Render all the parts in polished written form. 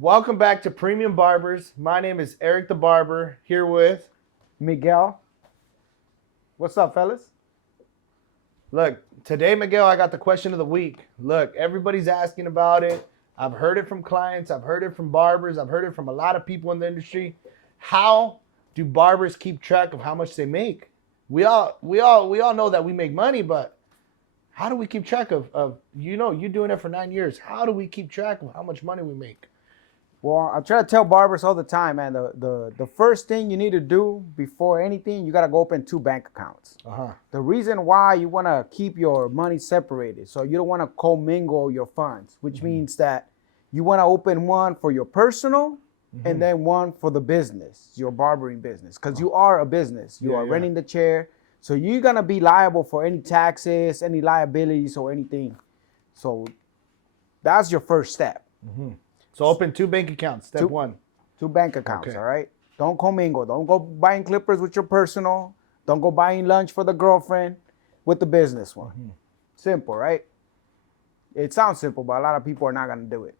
Welcome back to Premium Barbers. My name is Eric the Barber, here with Miguel. What's up, fellas? Look, today, Miguel, I got the question of the week. Look, everybody's asking about it. I've heard it from clients, I've heard it from barbers, I've heard it from a lot of people in the industry. How do barbers keep track of how much they make? We all know that we make money, but how do we keep track of you doing it for 9 years? How do we keep track of how much money we make? Well, I try to tell barbers all the time, man. The first thing you need to do before anything, you gotta go open two bank accounts. Uh-huh. The reason why you wanna keep your money separated, so you don't wanna commingle your funds, which means that you wanna open one for your personal and then one for the business, your barbering business, because you are a business. You are renting the chair, so you're gonna be liable for any taxes, any liabilities, or anything. So that's your first step. So open two bank accounts. Step one. Two bank accounts, Okay. all right? Don't commingle. Don't go buying clippers with your personal. Don't go buying lunch for the girlfriend with the business one. Simple, right? It sounds simple, but a lot of people are not going to do it.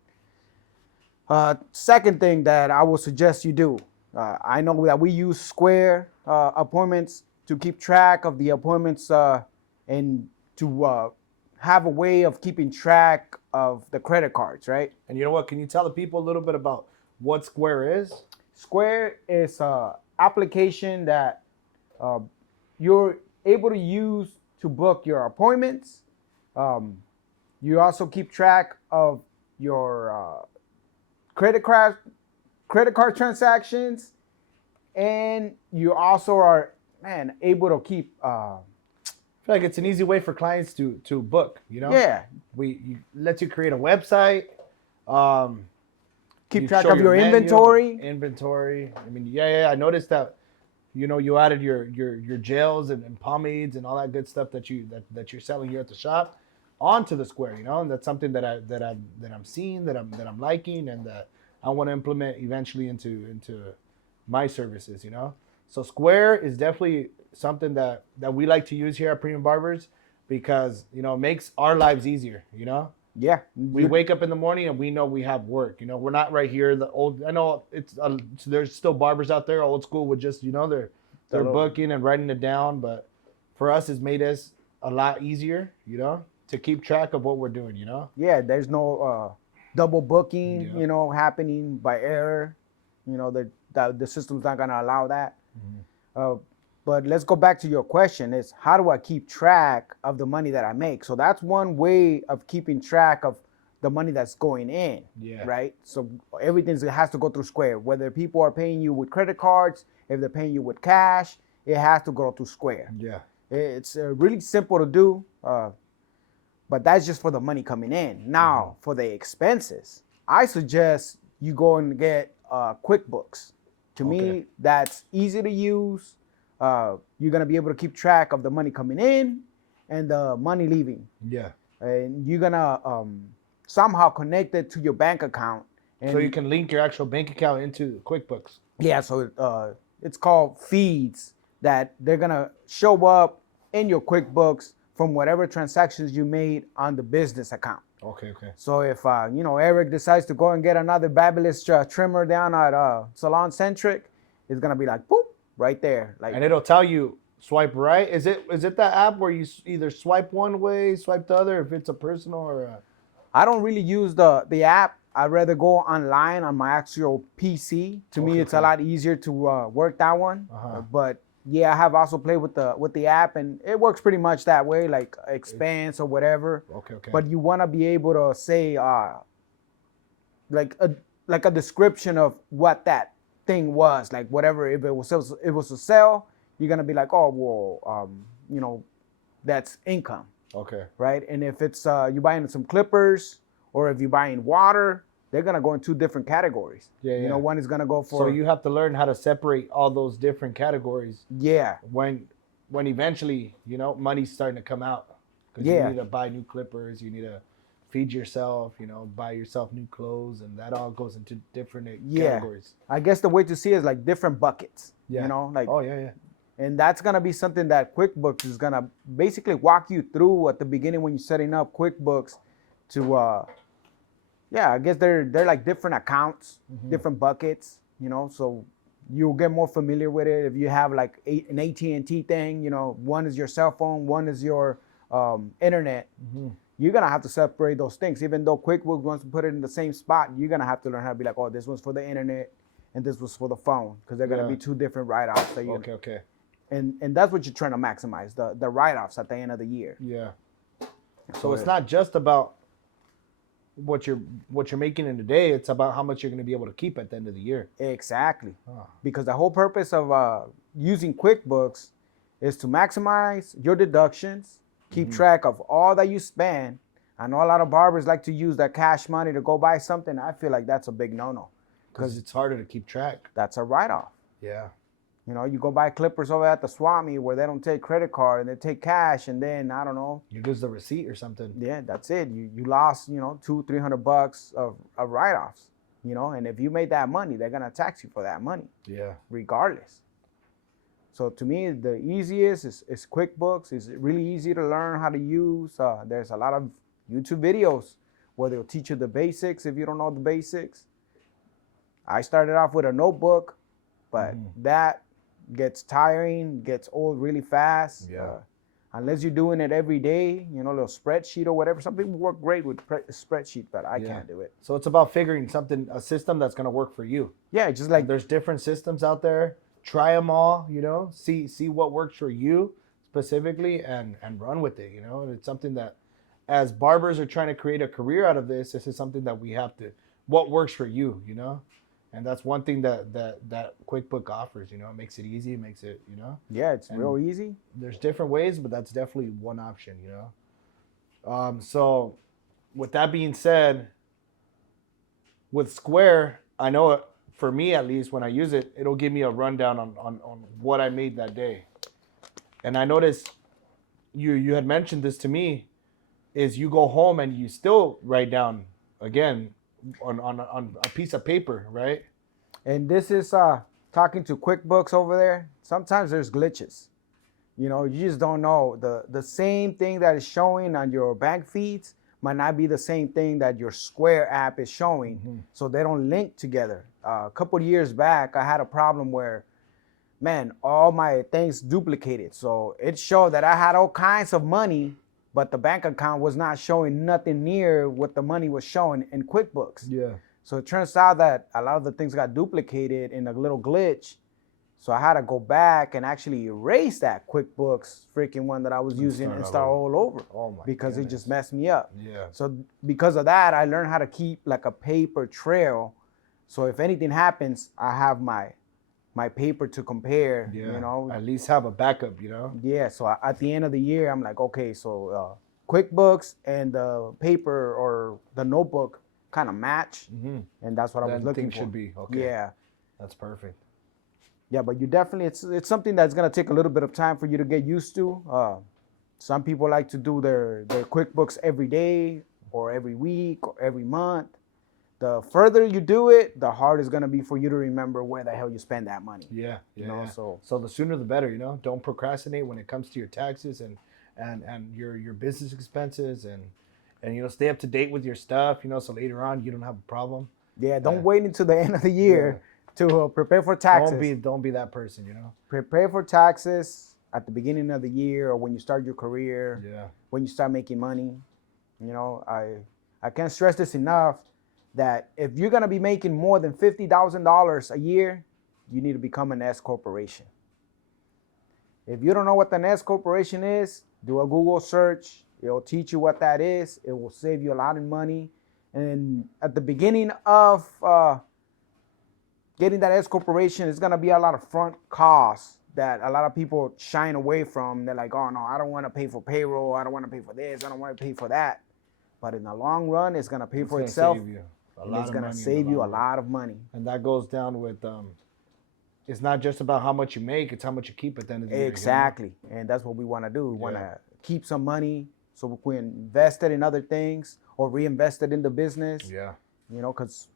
Second thing that I would suggest you do, I know that we use Square appointments to keep track of the appointments and to have a way of keeping track of the credit cards, right? And you know what? Can you tell the people a little bit about what Square is? Square is an application that you're able to use to book your appointments. You also keep track of your credit card transactions, and you also are able to keep. I feel like it's an easy way for clients to book. Yeah, You lets you create a website. keep You track show of your menu, inventory. Inventory. I mean, yeah. I noticed that. You added your gels and pomades and all that good stuff that you're selling here at the shop onto the Square. And that's something that I'm seeing, that I'm liking, and that I want to implement eventually into my services. So Square is definitely something that we like to use here at Premium Barbers because it makes our lives easier. Yeah, We wake up in the morning and we know we have work. We're not right here. The old, I know it's there's still barbers out there, old school, with just they're booking and writing it down. But for us, it's made us a lot easier, to keep track of what we're doing. Yeah, there's no double booking, Yeah. happening by error. The system's not gonna allow that. But let's go back to your question: is how do I keep track of the money that I make? So that's one way of keeping track of the money that's going in. Yeah. Right. So everything has to go through Square. Whether people are paying you with credit cards, if they're paying you with cash, it has to go through Square. Yeah. It's really simple to do. But that's just for the money coming in. Now, for the expenses, I suggest you go and get QuickBooks. To me, that's easy to use. You're gonna be able to keep track of the money coming in and the money leaving, Yeah. and you're gonna somehow connect it to your bank account. And So you can link your actual bank account into QuickBooks. yeah, so it's called feeds that they're gonna show up in your QuickBooks from whatever transactions you made on the business account. Okay. So if Eric decides to go and get another Babyless trimmer down at Salon Centric, it's gonna be like boop right there. Like, And it'll tell you swipe right. Is it that app where you either swipe one way, swipe the other, if it's a personal or a... I don't really use the app. I'd rather go online on my actual PC. To me, it's a lot easier to work that one. But yeah, I have also played with the app, and it works pretty much that way, like Expense or whatever. Okay. But you want to be able to say like a description of what that thing was, like whatever. If it was a sale, you're gonna be like, oh well, that's income. Okay. Right? And if it's you buying some clippers or if you're buying water, they're gonna go in two different categories. Yeah. One is gonna go for. So you have to learn how to separate all those different categories. Yeah. When eventually money's starting to come out, because you need to buy new clippers, you need to feed yourself, buy yourself new clothes, and that all goes into different categories. I guess the way to see it is like different buckets. Yeah. Like. Oh yeah. And that's gonna be something that QuickBooks is gonna basically walk you through at the beginning when you're setting up QuickBooks to Yeah, I guess they're like different accounts, different buckets, you know, so you'll get more familiar with it. If you have like an AT&T thing, you know, one is your cell phone, one is your internet, you're gonna have to separate those things. Even though QuickBooks wants to put it in the same spot, you're gonna have to learn how to be like, oh, this one's for the internet and this was for the phone, because they're gonna be two different write-offs. That Okay. And that's what you're trying to maximize, the write-offs at the end of the year. Yeah. So it's not just about what you're making in a day. It's about how much you're going to be able to keep at the end of the year. Exactly. Because the whole purpose of using QuickBooks is to maximize your deductions, keep track of all that you spend. I know a lot of barbers like to use that cash money to go buy something. I feel like that's a big no-no. Because it's harder to keep track. That's a write-off. Yeah. You know, you go buy clippers over at the swap meet where they don't take credit card and they take cash, and then, I don't know. You lose the receipt or something. Yeah, that's it. You lost, you know, $200-300 of write-offs, you know, and if you made that money, they're going to tax you for that money. Yeah. Regardless. So to me, the easiest is QuickBooks. It's really easy to learn how to use. There's a lot of YouTube videos where they'll teach you the basics if you don't know the basics. I started off with a notebook, but that gets tiring, gets old really fast. Yeah. Unless you're doing it every day, you know, a little spreadsheet or whatever. Some people work great with spreadsheet, but I can't do it. So it's about figuring a system that's going to work for you. Yeah, just like there's different systems out there. Try them all, you know, see what works for you specifically and run with it, you know. And it's something that as barbers are trying to create a career out of this is something that we have to, what works for you, you know. And that's one thing that QuickBook offers, you know. It makes it easy, it makes it, you know. Yeah, it's real easy. There's different ways, but that's definitely one option, you know. So with that being said, with Square, I know for me at least, when I use it, it'll give me a rundown on what I made that day. And I noticed you had mentioned this to me, is you go home and you still write down again on a piece of paper, right? And this is talking to QuickBooks over there. Sometimes there's glitches. You know, you just don't know. The same thing that is showing on your bank feeds might not be the same thing that your Square app is showing. So they don't link together. A couple of years back, I had a problem where, man, all my things duplicated. So it showed that I had all kinds of money, but the bank account was not showing nothing near what the money was showing in QuickBooks. Yeah. So it turns out that a lot of the things got duplicated in a little glitch. So I had to go back and actually erase that QuickBooks freaking one that I was using and start all over. Oh my because goodness. It just messed me up. Yeah. So because of that, I learned how to keep like a paper trail. So if anything happens, I have my paper to compare, you know. At least have a backup, you know. Yeah, so at the end of the year, I'm like, okay, so QuickBooks and the paper or the notebook kind of match, and that's what I was looking for. Should be okay. Yeah, that's perfect. Yeah, but you definitely, it's something that's gonna take a little bit of time for you to get used to. Some people like to do their QuickBooks every day or every week or every month. The further you do it, the harder it's gonna be for you to remember where the hell you spend that money. Yeah, you know. So the sooner the better, you know. Don't procrastinate when it comes to your taxes and your business expenses and you know, stay up to date with your stuff, you know, so later on you don't have a problem. Yeah, don't wait until the end of the year to prepare for taxes. Don't be that person, you know. Prepare for taxes at the beginning of the year or when you start your career. Yeah. When you start making money. You know, I can't stress this enough, that if you're gonna be making more than $50,000 a year, you need to become an S corporation. If you don't know what an S corporation is, do a Google search. It'll teach you what that is. It will save you a lot of money. And at the beginning of getting that S corporation, it's gonna be a lot of front costs that a lot of people shine away from. They're like, oh no, I don't want to pay for payroll. I don't want to pay for this. I don't want to pay for that. But in the long run, it's gonna pay for itself. It's gonna save you a lot of money. And that goes down with it's not just about how much you make, it's how much you keep at the end of the year. Exactly. You know? And that's what we want to do. We want to keep some money so we can invest it in other things or reinvest it in the business. Yeah. You know, because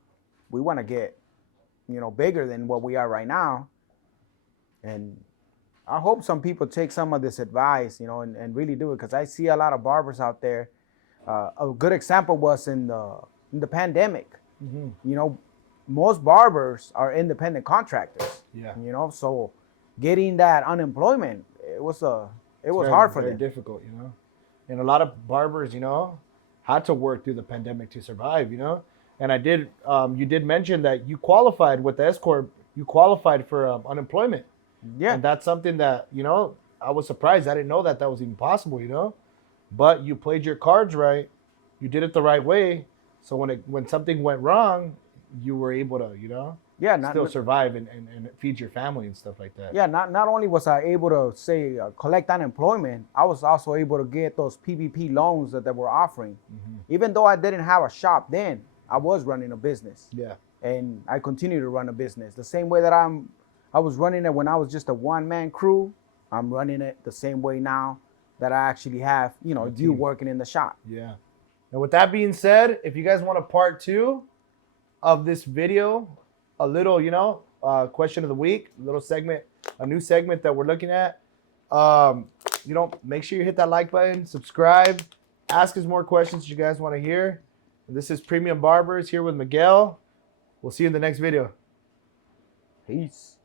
we want to get, you know, bigger than what we are right now. And I hope some people take some of this advice, you know, and really do it, because I see a lot of barbers out there. A good example was in the in the pandemic, Mm-hmm. you know, most barbers are independent contractors. Yeah. You know, so getting that unemployment, it was Very, hard for very them. difficult, you know. And a lot of barbers, you know, had to work through the pandemic to survive, you know. And I did, you did mention that you qualified with the S corp. You qualified for unemployment, Yeah. and that's something that, you know, I was surprised. I didn't know that that was even possible, you know. But you played your cards right. You did it the right way. So when something went wrong, you were able to, you know, Yeah, still survive and feed your family and stuff like that. yeah, not only was I able to say collect unemployment, I was also able to get those PPP loans that they were offering. Even though I didn't have a shop then, I was running a business, Yeah. and I continue to run a business the same way that I was running it when I was just a one-man crew. I'm running it the same way now that I actually have, you know, you team. working in the shop. Yeah. And with that being said, if you guys want a part 2 of this video, a little, you know, question of the week, a little segment, a new segment that we're looking at, you know, make sure you hit that like button, subscribe, ask us more questions you guys want to hear. And this is Premium Barbers here with Miguel. We'll see you in the next video. Peace.